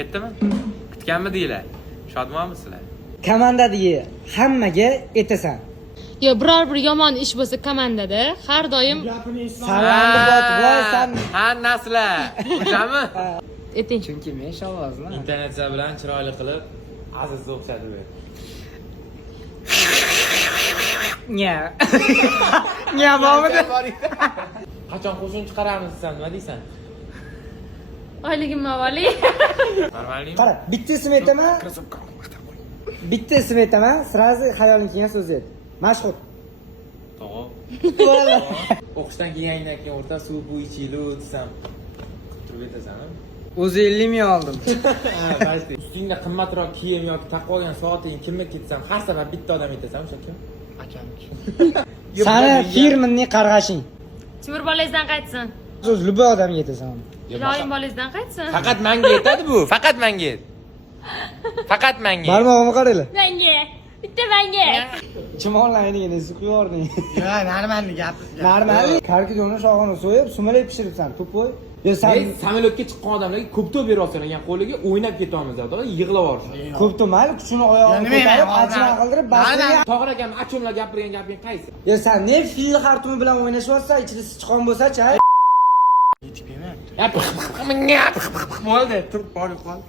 Ketdimi? Kutganmi deylar. Shodmonmisizlar? Komandadagi hammaga aytasan. Yo, biror bir yomon ish bo'lsa komandada har doim Salomni botvoy san. Hammasilar. O'shami? ayting. Chunki men shovozman. Internetda bilan chiroyli qilib Azizni o'xshatib ber. Nya. Nya bormidi? Qachon qo'shin chiqaramiz sen, nima deysan? Oyligim avvali. Normalmi? Qara, bitta ism aytaman. Bitta ism aytaman, sразу xayoling kelgan so'z ayt. Mashhur. To'g'ri. O'qishdan kelganingdan keyin o'rta suv bu ichiylu desam, turib aytasanmi? O'zi 50 ming oldim. Ustingda qimmatroq kiyim yoki taqib olgan soating kimniki detsam, har safar bitta odam aytasan, o'sha kim? Akamniki. Sani firmaning qarg'ashing. Timur bolangizdan qaytsin. So'z любой odamga aytasan. Ilohim bolangizdan qaytsin. Faqat menga aytadi bu, faqat menga. Faqat menga. Barmog'imni qaranglar. Menga. Bitta menga. Chimollarni nesi quyording? Ya, normalni gap. Normalni karkidonni shog'ini so'yib, sumalak pishiribsan, to'poy. Yo sen Men samolyotga chiqqan odamlarga ko'ptob beryapsan, yani qo'liga o'ynab ketamiz dedi, yig'lab yuborishdi. ko'p mayli kuchini oyog'iga ko'tarib, achina qildirib, bashirga. To'g'ri akam achumlar gapirgan gaping qaysi? Yo sen ne fil xartumi bilan o'ynashyapsan, ichida sichqon bo'lsa-chi? Yetib kelmayapti. Bo'ldi, turib qol.